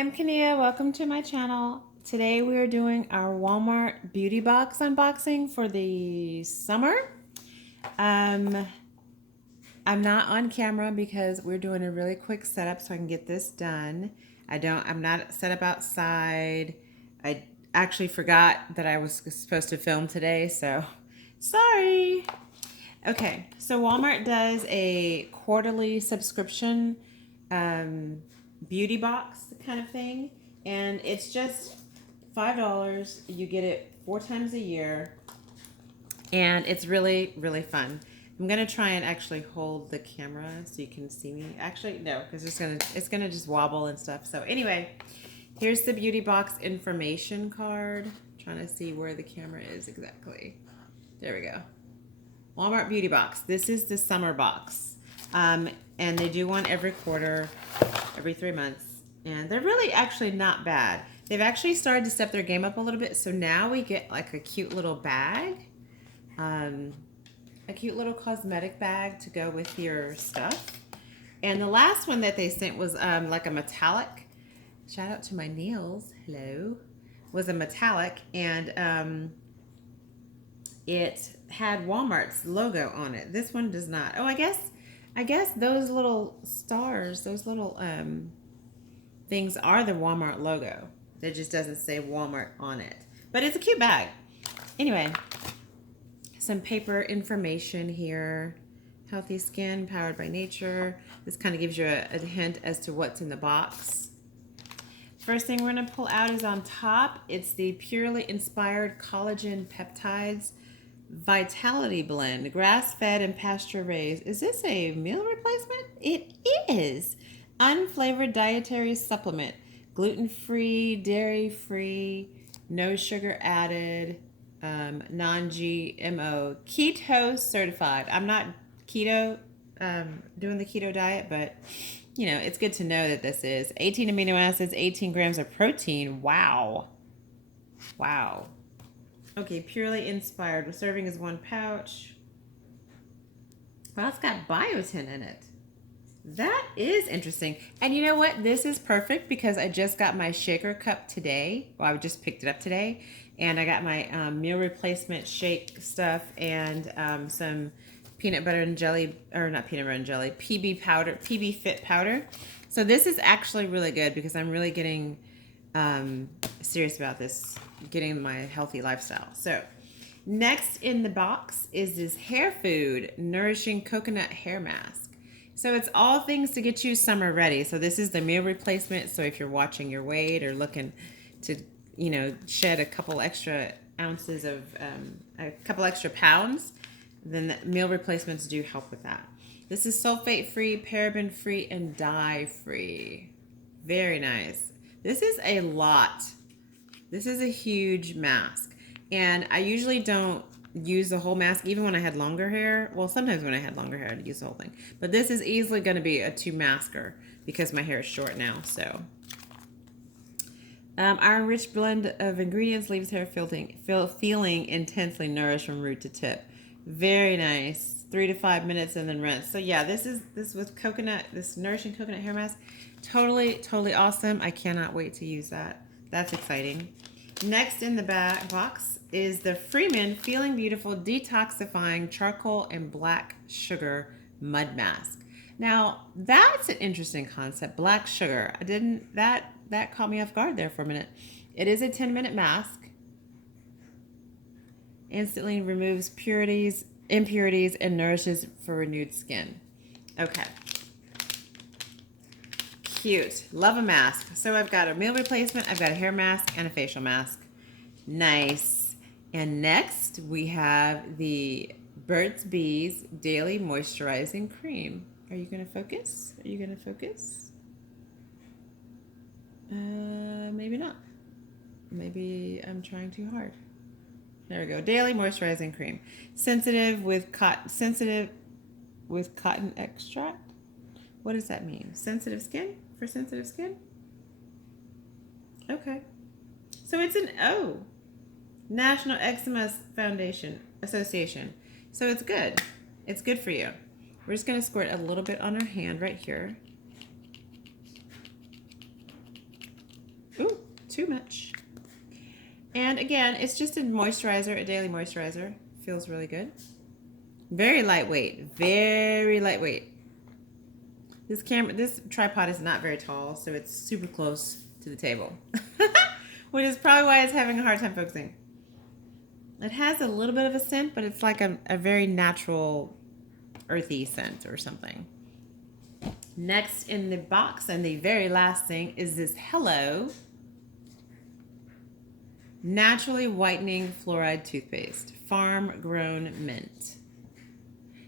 I'm Kania. Welcome to my channel. Today we are doing our Walmart beauty box unboxing for the summer. Um, I'm not on camera because we're doing a really quick setup so I can get this done. I'm not set up outside. I actually forgot that I was supposed to film today, so sorry. Okay, so Walmart does a quarterly subscription beauty box kind of thing, and it's just $5. You get it 4 times a year, and it's really, really fun. I'm gonna try and actually hold the camera so you can see me. Actually, no, because it's gonna just wobble and stuff. So anyway, here's the beauty box information card. Trying to see where the camera is exactly. There we go. Walmart Beauty Box. This is the summer box. And they do one every quarter, every 3 months. And they're really actually not bad. They've actually started to step their game up a little bit. So now we get like a cute little bag. A cute little cosmetic bag to go with your stuff. And the last one that they sent was like a metallic. Shout out to my nails. Hello. Was a metallic. And it had Walmart's logo on it. This one does not. Oh, I guess those little stars, those little things are the Walmart logo. It just doesn't say Walmart on it. But it's a cute bag. Anyway, some paper information here. Healthy skin, powered by nature. This kind of gives you a hint as to what's in the box. First thing we're going to pull out is on top. It's the Purely Inspired Collagen Peptides Vitality Blend, grass-fed and pasture-raised. Is this a meal replacement? It is. Unflavored dietary supplement, gluten-free, dairy-free, no sugar added, non-GMO, keto certified. I'm not keto, doing the keto diet, but you know, it's good to know that this is 18 amino acids, 18 grams of protein. Wow. Wow. Okay, Purely Inspired. The serving is 1 pouch. Well, it's got biotin in it. That is interesting. And you know what? This is perfect because I just got my shaker cup today. Well, I just picked it up today. And I got my meal replacement shake stuff and some peanut butter and jelly, or not peanut butter and jelly, PB powder, PB Fit powder. So this is actually really good because I'm really getting serious about this, getting my healthy lifestyle. So next in the box is this hair food nourishing coconut hair mask. So it's all things to get you summer ready. So this is the meal replacement. So if you're watching your weight or looking to, you know, shed a couple extra ounces of a couple extra pounds, then the meal replacements do help with that. This is sulfate free, paraben free, and dye free. Very nice. This is a lot. This is a huge mask. And I usually don't use the whole mask, even when I had longer hair. Well, sometimes when I had longer hair, I'd use the whole thing. But this is easily going to be a 2-masker because my hair is short now. So, our rich blend of ingredients leaves hair feeling intensely nourished from root to tip. Very nice. 3 to 5 minutes and then rinse. So yeah, this with coconut, this nourishing coconut hair mask. Totally awesome. I cannot wait to use that. That's exciting. Next in the box is the Freeman Feeling Beautiful Detoxifying Charcoal and Black Sugar Mud Mask. Now, that's an interesting concept, black sugar. That caught me off guard there for a minute. It is a 10-minute mask. Instantly removes impurities, and nourishes for renewed skin. Okay. Cute. Love a mask. So I've got a meal replacement, I've got a hair mask, and a facial mask. Nice. And next we have the Burt's Bees Daily Moisturizing Cream. Are you going to focus? Are you going to focus? Maybe not. Maybe I'm trying too hard. There we go. Daily Moisturizing Cream. Sensitive with cotton extract. What does that mean? Sensitive skin? For sensitive skin? Okay. So it's an National Eczema Association. So it's good. It's good for you. We're just going to squirt a little bit on our hand right here. too much. And again, it's just a moisturizer, a daily moisturizer. Feels really good. Very lightweight, very lightweight. This tripod is not very tall, so it's super close to the table, which is probably why it's having a hard time focusing. It has a little bit of a scent, but it's like a very natural, earthy scent or something. Next in the box, and the very last thing, is this Hello Naturally Whitening Fluoride Toothpaste, Farm Grown Mint.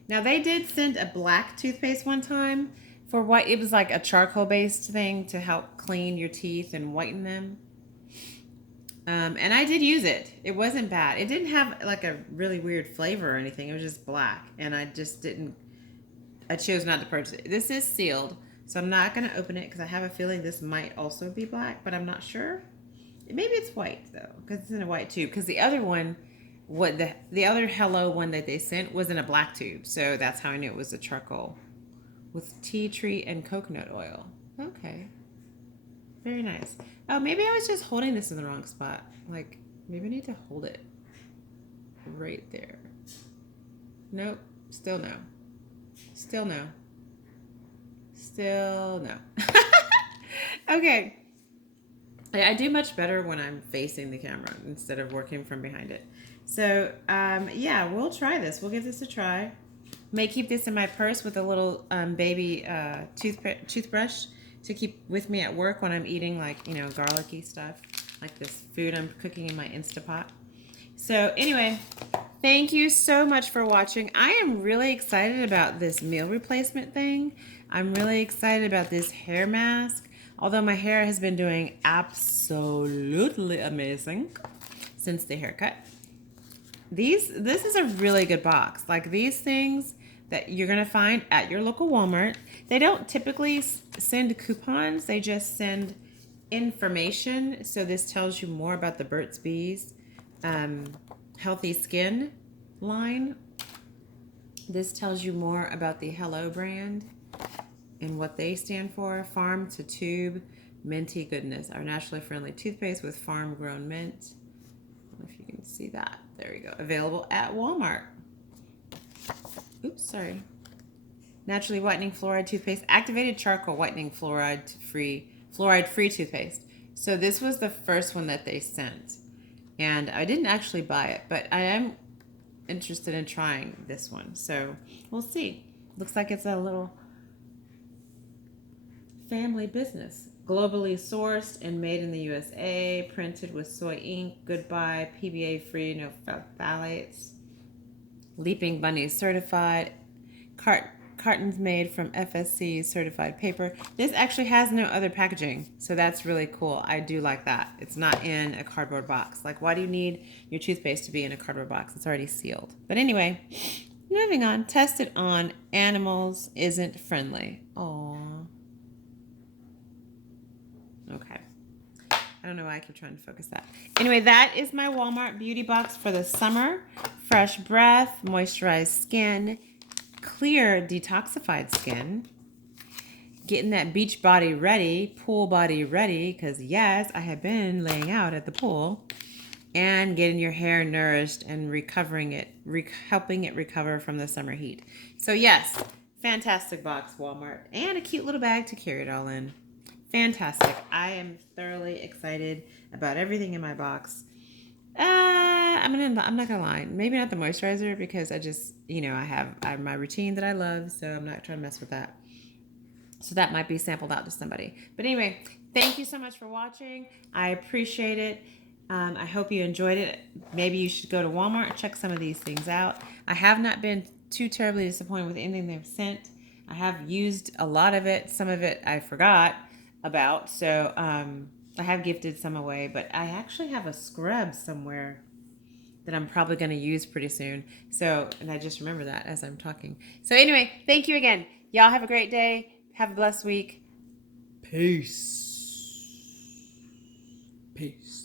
Now, they did send a black toothpaste one time for white. It was like a charcoal-based thing to help clean your teeth and whiten them. And I did use it. It wasn't bad. It didn't have like a really weird flavor or anything. It was just black. And I just didn't, I chose not to purchase it. This is sealed, so I'm not going to open it because I have a feeling this might also be black, but I'm not sure. Maybe it's white though, because it's in a white tube. Because the other one, the other Hello one that they sent was in a black tube. So that's how I knew it was a charcoal with tea tree and coconut oil. Okay. Very nice. Oh, maybe I was just holding this in the wrong spot. Like, maybe I need to hold it right there. Nope. Still no. Still no. Still no. Okay. I do much better when I'm facing the camera instead of working from behind it. So, yeah, we'll try this. We'll give this a try. May keep this in my purse with a little baby toothbrush to keep with me at work when I'm eating, like, you know, garlicky stuff, like this food I'm cooking in my Instapot. So anyway, thank you so much for watching. I am really excited about this meal replacement thing. I'm really excited about this hair mask. Although my hair has been doing absolutely amazing since the haircut. This is a really good box. Like, these things that you're going to find at your local Walmart. They don't typically send coupons. They just send information. So this tells you more about the Burt's Bees Healthy Skin line. This tells you more about the Hello brand and what they stand for. Farm to tube, minty goodness. Our naturally friendly toothpaste with farm grown mint. I don't know if you can see that. There you go. Available at Walmart. Oops, sorry. Naturally whitening fluoride toothpaste. Activated charcoal whitening fluoride free toothpaste. So this was the first one that they sent. And I didn't actually buy it, but I am interested in trying this one. So we'll see. Looks like it's a little family business. Globally sourced and made in the USA. Printed with soy ink. Goodbye. PBA free. No phthalates. Leaping Bunny certified. Cartons made from FSC certified paper. This actually has no other packaging, so that's really cool. I do like that. It's not in a cardboard box. Like, why do you need your toothpaste to be in a cardboard box? It's already sealed. But anyway, moving on. Tested on animals isn't friendly. Aww. Okay. I don't know why I keep trying to focus that. Anyway, that is my Walmart beauty box for the summer. Fresh breath, moisturized skin, clear detoxified skin, getting that beach body ready, pool body ready, because yes, I have been laying out at the pool, and getting your hair nourished and recovering it, helping it recover from the summer heat. So yes, fantastic box, Walmart, and a cute little bag to carry it all in. Fantastic. I am thoroughly excited about everything in my box. I'm not gonna lie. Maybe not the moisturizer, because I just, you know, I have my routine that I love, so I'm not trying to mess with that. So that might be sampled out to somebody. But anyway, thank you so much for watching. I appreciate it. I hope you enjoyed it. Maybe you should go to Walmart and check some of these things out. I have not been too terribly disappointed with anything they've sent. I have used a lot of it. Some of it I forgot about. So I have gifted some away, but I actually have a scrub somewhere that I'm probably going to use pretty soon. So, and I just remember that as I'm talking. So anyway, thank you again. Y'all have a great day. Have a blessed week. Peace. Peace.